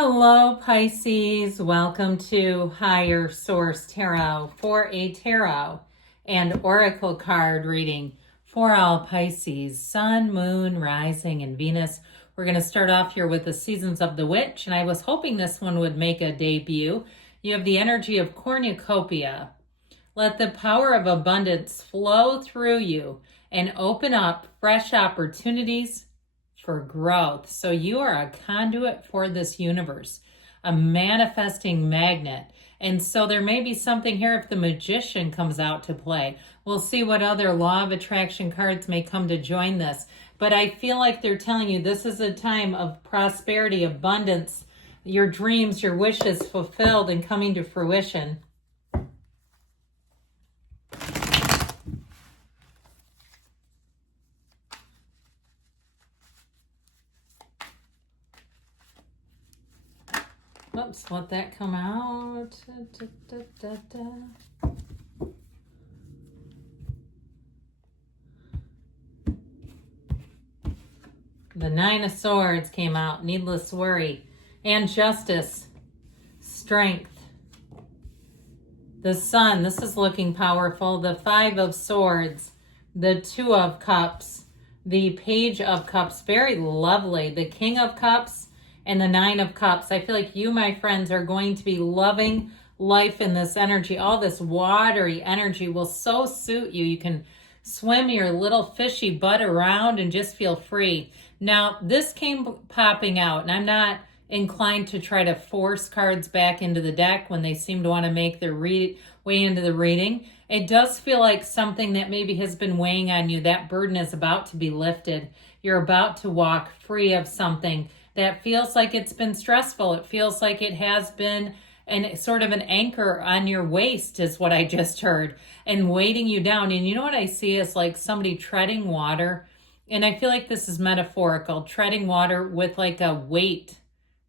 Hello, Pisces. Welcome to Higher Source Tarot for a tarot and oracle card reading for all Pisces, Sun, Moon, Rising, and Venus. We're going to start off here with the Seasons of the Witch, and I was hoping this one would make a debut. You have the energy of cornucopia. Let the power of abundance flow through you and open up fresh opportunities for growth. So you are a conduit for this universe, a manifesting magnet. And so there may be something here if the Magician comes out to play. We'll see what other law of attraction cards may come to join this. But I feel like they're telling you this is a time of prosperity, abundance, your dreams, your wishes fulfilled and coming to fruition. Oops, let that come out. The Nine of Swords came out. Needless worry. And Justice. Strength. The Sun. This is looking powerful. The Five of Swords. The Two of Cups. The Page of Cups. Very lovely. The King of Cups. And the Nine of Cups. I feel like you, my friends, are going to be loving life in this energy. All this watery energy will so suit you. You can swim your little fishy butt around and just feel free. Now, this came popping out, and I'm not inclined to try to force cards back into the deck when they seem to want to make their way into the reading. It does feel like something that maybe has been weighing on you. That burden is about to be lifted. You're about to walk free of something that feels like it's been stressful. It feels like it has been sort of an anchor on your waist is what I just heard, and weighting you down. And you know what I see is like somebody treading water. And I feel like this is metaphorical, treading water with like a weight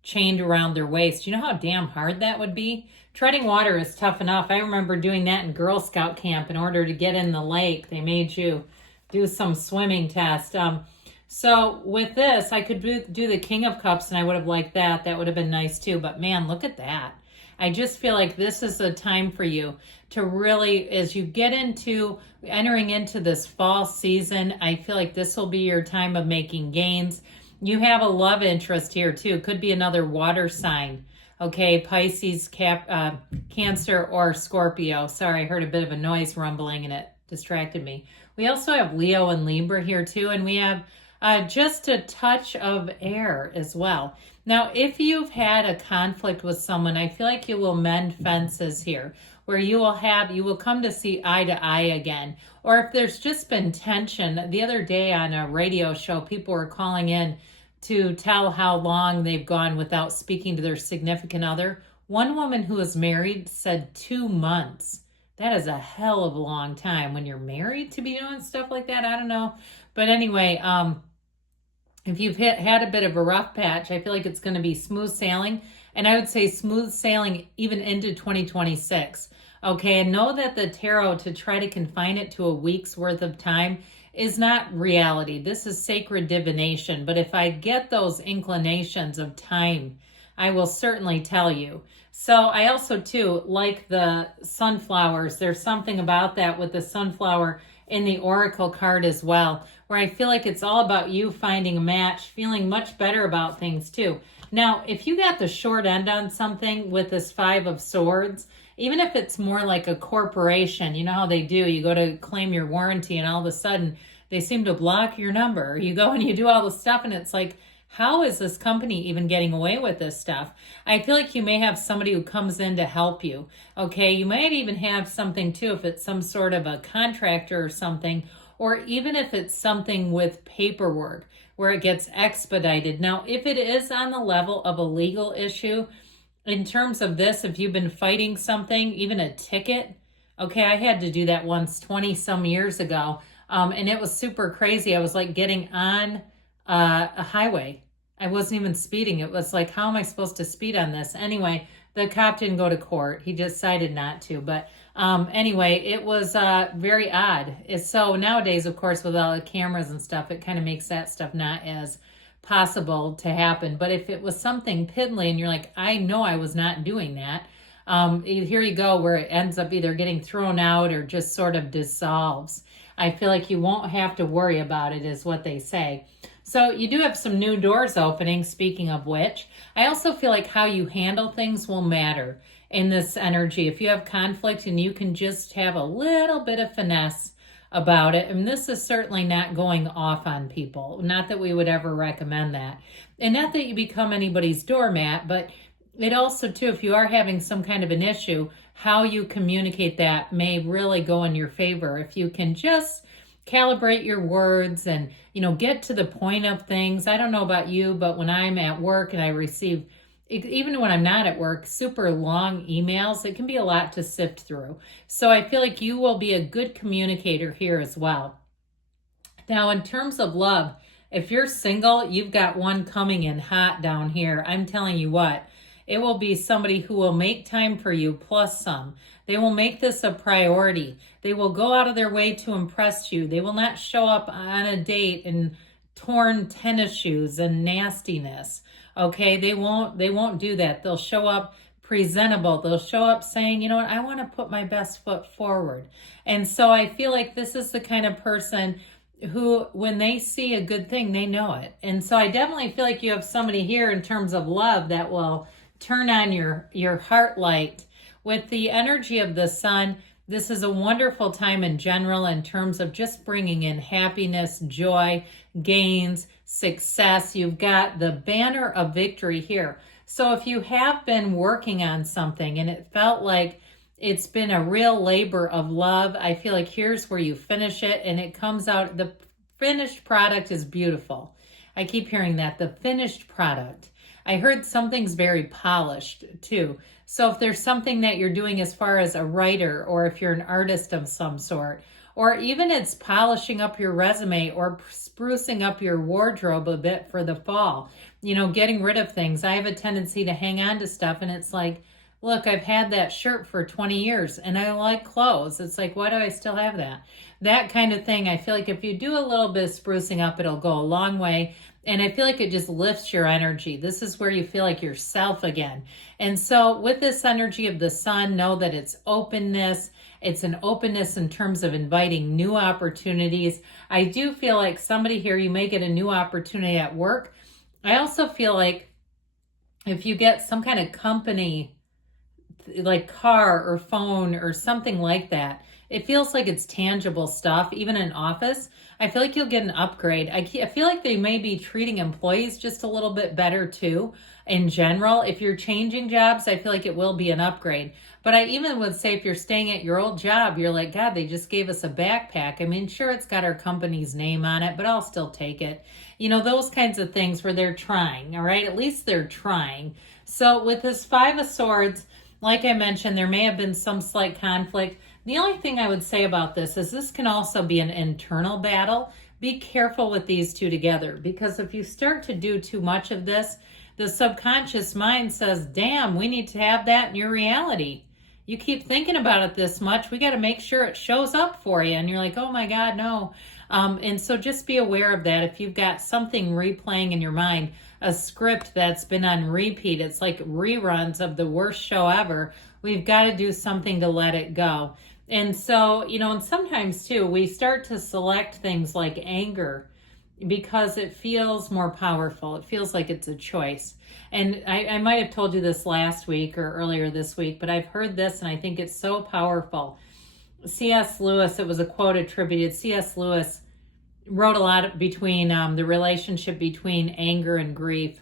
chained around their waist. You know how damn hard that would be? Treading water is tough enough. I remember doing that in Girl Scout camp. In order to get in the lake, they made you do some swimming test. So with this, I could do the King of Cups, and I would have liked that. That would have been nice too. But man, look at that. I just feel like this is a time for you to really, as you get into entering into this fall season, I feel like this will be your time of making gains. You have a love interest here too. Could be another water sign. Okay, Pisces, Cancer, or Scorpio. Sorry, I heard a bit of a noise rumbling and it distracted me. We also have Leo and Libra here too, and we have just a touch of air as well. Now, if you've had a conflict with someone, I feel like you will mend fences here, where you will come to see eye to eye again. Or if there's just been tension, the other day on a radio show, people were calling in to tell how long they've gone without speaking to their significant other. One woman who is married said 2 months. That is a hell of a long time when you're married to be doing stuff like that. I don't know. But anyway, if you've had a bit of a rough patch, I feel like it's going to be smooth sailing. And I would say smooth sailing even into 2026. Okay, and know that the tarot, to try to confine it to a week's worth of time, is not reality. This is sacred divination. But if I get those inclinations of time, I will certainly tell you. So I also, too, like the sunflowers. There's something about that with the sunflower in the oracle card as well, where I feel like it's all about you finding a match, feeling much better about things too. Now, if you got the short end on something with this Five of Swords, even if it's more like a corporation, you know how they do, you go to claim your warranty and all of a sudden they seem to block your number. You go and you do all the stuff and it's like, how is this company even getting away with this stuff? I feel like you may have somebody who comes in to help you. Okay, you might even have something too, if it's some sort of a contractor or something, or even if it's something with paperwork where it gets expedited. Now, if it is on the level of a legal issue, in terms of this, if you've been fighting something, even a ticket, okay, I had to do that once 20 some years ago, and it was super crazy. I was like getting on a highway. I wasn't even speeding. It was like, how am I supposed to speed on this? Anyway, the cop didn't go to court. He decided not to. But anyway, it was very odd. So nowadays, of course, with all the cameras and stuff, it kind of makes that stuff not as possible to happen. But if it was something piddly and you're like, I know I was not doing that, here you go, where it ends up either getting thrown out or just sort of dissolves. I feel like you won't have to worry about it, is what they say. So you do have some new doors opening, speaking of which. I also feel like how you handle things will matter in this energy. If you have conflict and you can just have a little bit of finesse about it, and this is certainly not going off on people. Not that we would ever recommend that. And not that you become anybody's doormat, but it also, too, if you are having some kind of an issue, how you communicate that may really go in your favor. If you can just calibrate your words and, get to the point of things. I don't know about you, but when I'm at work and I receive, even when I'm not at work, super long emails, it can be a lot to sift through. So I feel like you will be a good communicator here as well. Now, in terms of love, if you're single, you've got one coming in hot down here. I'm telling you what. It will be somebody who will make time for you plus some. They will make this a priority. They will go out of their way to impress you. They will not show up on a date in torn tennis shoes and nastiness. Okay, they won't do that. They'll show up presentable. They'll show up saying, you know what, I want to put my best foot forward. And so I feel like this is the kind of person who, when they see a good thing, they know it. And so I definitely feel like you have somebody here in terms of love that will turn on your heart light. With the energy of the sun, this is a wonderful time in general in terms of just bringing in happiness, joy, gains, success. You've got the banner of victory here. So if you have been working on something and it felt like it's been a real labor of love, I feel like here's where you finish it and it comes out. The finished product is beautiful. I keep hearing that, the finished product. I heard something's very polished too. So if there's something that you're doing as far as a writer, or if you're an artist of some sort, or even it's polishing up your resume or sprucing up your wardrobe a bit for the fall, getting rid of things. I have a tendency to hang on to stuff and it's like, look, I've had that shirt for 20 years and I like clothes. It's like, why do I still have that? That kind of thing. I feel like if you do a little bit of sprucing up, it'll go a long way. And I feel like it just lifts your energy. This is where you feel like yourself again. And so with this energy of the sun, know that it's openness. It's an openness in terms of inviting new opportunities. I do feel like somebody here, you may get a new opportunity at work. I also feel like if you get some kind of company, like car or phone or something like that, it feels like it's tangible stuff, even in office. I feel like you'll get an upgrade. I feel like they may be treating employees just a little bit better too. In general, if you're changing jobs, I feel like it will be an upgrade. But I even would say if you're staying at your old job, you're like, God, they just gave us a backpack. I mean, sure, it's got our company's name on it, but I'll still take it. Those kinds of things where they're trying, all right? At least they're trying. So with this Five of Swords, like I mentioned, there may have been some slight conflict. The only thing I would say about this is this can also be an internal battle. Be careful with these two together, because if you start to do too much of this, the subconscious mind says, damn, we need to have that in your reality. You keep thinking about it this much, we got to make sure it shows up for you. And you're like, oh my God, no. And so just be aware of that. If you've got something replaying in your mind, a script that's been on repeat, it's like reruns of the worst show ever, we've got to do something to let it go. And so, and sometimes too, we start to select things like anger because it feels more powerful. It feels like it's a choice. And I might have told you this last week or earlier this week, but I've heard this and I think it's so powerful. C.S. Lewis, it was a quote attributed. C.S. Lewis wrote a lot between the relationship between anger and grief.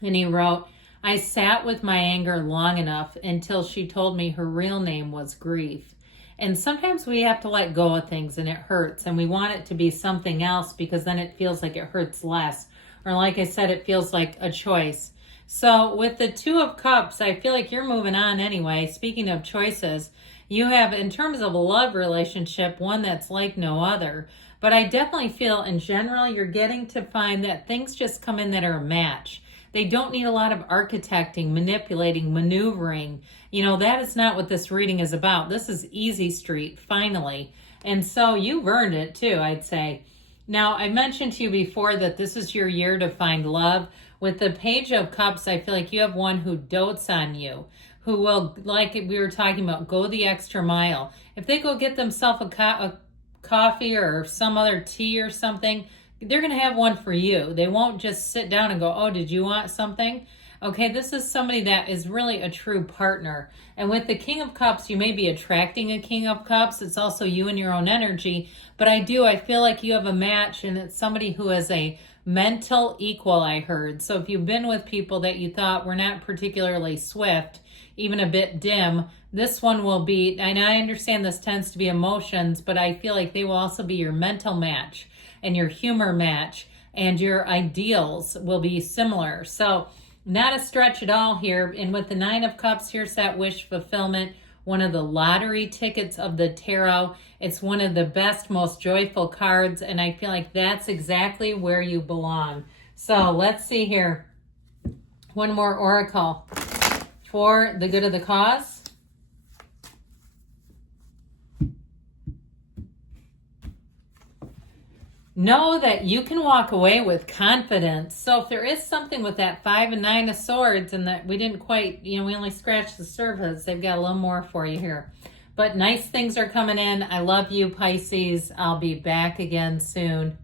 And he wrote, I sat with my anger long enough until she told me her real name was grief. And sometimes we have to let go of things and it hurts and we want it to be something else because then it feels like it hurts less. Or like I said, it feels like a choice. So with the Two of Cups, I feel like you're moving on anyway. Speaking of choices, you have, in terms of a love relationship, one that's like no other. But I definitely feel in general, you're getting to find that things just come in that are a match. They don't need a lot of architecting, manipulating, maneuvering. That is not what this reading is about. This is easy street, finally. And so you've earned it too, I'd say. Now, I mentioned to you before that this is your year to find love. With the Page of Cups, I feel like you have one who dotes on you, who will, like we were talking about, go the extra mile. If they go get themselves a coffee or some other tea or something, they're going to have one for you. They won't just sit down and go, oh, did you want something? Okay, this is somebody that is really a true partner. And with the King of Cups, you may be attracting a King of Cups. It's also you and your own energy. But I feel like you have a match, and it's somebody who is a mental equal, I heard. So if you've been with people that you thought were not particularly swift, even a bit dim, this one will be, and I understand this tends to be emotions, but I feel like they will also be your mental match and your humor match, and your ideals will be similar. So not a stretch at all here. And with the Nine of Cups, here's that wish fulfillment, one of the lottery tickets of the tarot. It's one of the best, most joyful cards, and I feel like that's exactly where you belong. So let's see here. One more oracle for the good of the cause. Know that you can walk away with confidence. So if there is something with that 5 and 9 of Swords, and that we didn't quite, we only scratched the surface, they've got a little more for you here. But nice things are coming in. I love you, Pisces. I'll be back again soon.